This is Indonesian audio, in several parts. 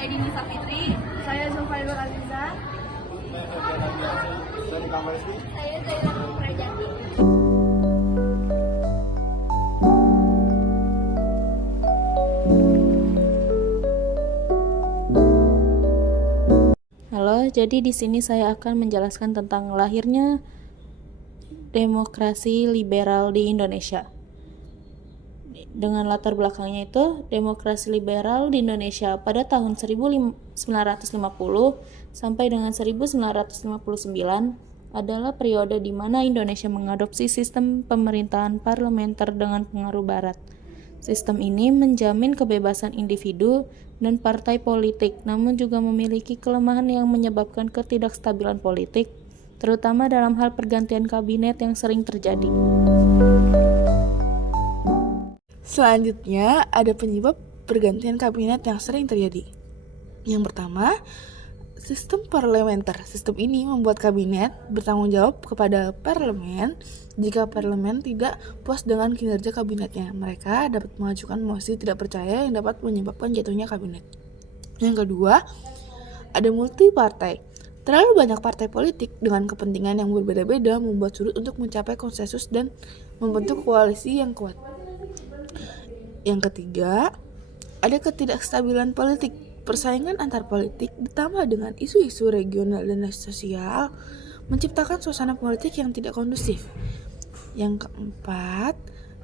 Edi Nisa Fitri. Saya Zulfairul Aziza. Saya Zaira Prajati. Halo, jadi di sini saya akan menjelaskan tentang lahirnya demokrasi liberal di Indonesia. Dengan latar belakangnya itu, demokrasi liberal di Indonesia pada tahun 1950 sampai dengan 1959 adalah periode di mana Indonesia mengadopsi sistem pemerintahan parlementer dengan pengaruh barat. Sistem ini menjamin kebebasan individu dan partai politik, namun juga memiliki kelemahan yang menyebabkan ketidakstabilan politik, terutama dalam hal pergantian kabinet yang sering terjadi. Selanjutnya, ada penyebab pergantian kabinet yang sering terjadi. Yang pertama, sistem parlementer. Sistem ini membuat kabinet bertanggung jawab kepada parlemen. Jika parlemen tidak puas dengan kinerja kabinetnya, mereka dapat mengajukan mosi tidak percaya yang dapat menyebabkan jatuhnya kabinet. Yang kedua, ada multi partai. Terlalu banyak partai politik dengan kepentingan yang berbeda-beda membuat sulit untuk mencapai konsensus dan membentuk koalisi yang kuat. Yang ketiga, ada ketidakstabilan politik. Persaingan antar politik ditambah dengan isu-isu regional dan sosial menciptakan suasana politik yang tidak kondusif. Yang keempat,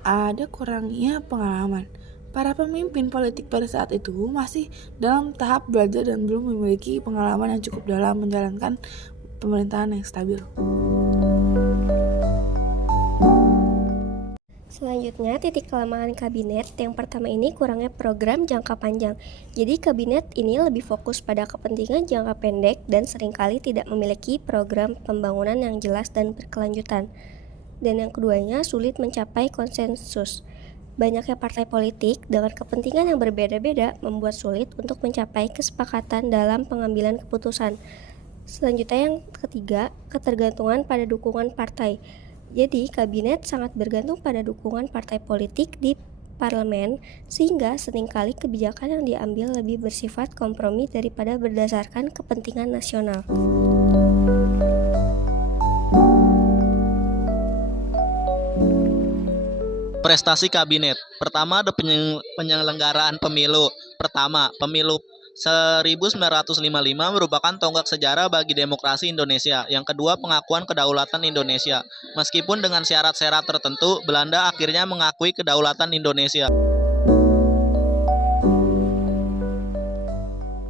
ada kurangnya pengalaman. Para pemimpin politik pada saat itu masih dalam tahap belajar dan belum memiliki pengalaman yang cukup dalam menjalankan pemerintahan yang stabil. Selanjutnya, titik kelemahan kabinet. Yang pertama ini kurangnya program jangka panjang. Jadi kabinet ini lebih fokus pada kepentingan jangka pendek dan seringkali tidak memiliki program pembangunan yang jelas dan berkelanjutan. Dan yang keduanya, sulit mencapai konsensus. Banyaknya partai politik dengan kepentingan yang berbeda-beda membuat sulit untuk mencapai kesepakatan dalam pengambilan keputusan. Selanjutnya yang ketiga, ketergantungan pada dukungan partai. Jadi, kabinet sangat bergantung pada dukungan partai politik di parlemen, sehingga seringkali kebijakan yang diambil lebih bersifat kompromi daripada berdasarkan kepentingan nasional. Prestasi kabinet. Pertama, ada penyelenggaraan pemilu. Pertama, pemilu 1955 merupakan tonggak sejarah bagi demokrasi Indonesia. Yang kedua, pengakuan kedaulatan Indonesia. Meskipun dengan syarat-syarat tertentu, Belanda akhirnya mengakui kedaulatan Indonesia.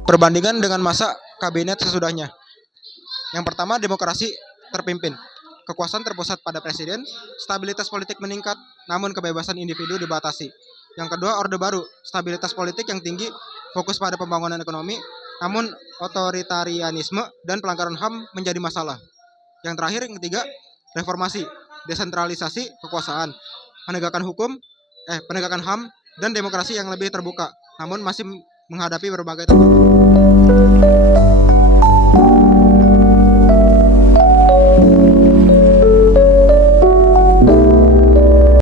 Perbandingan dengan masa kabinet sesudahnya. Yang pertama, demokrasi terpimpin. Kekuasaan terpusat pada presiden, stabilitas politik meningkat, namun kebebasan individu dibatasi. Yang kedua, Orde Baru, stabilitas politik yang tinggi, fokus pada pembangunan ekonomi, namun otoritarianisme dan pelanggaran HAM menjadi masalah. Yang terakhir, yang ketiga, reformasi, desentralisasi kekuasaan, penegakan HAM dan demokrasi yang lebih terbuka, namun masih menghadapi berbagai tantangan.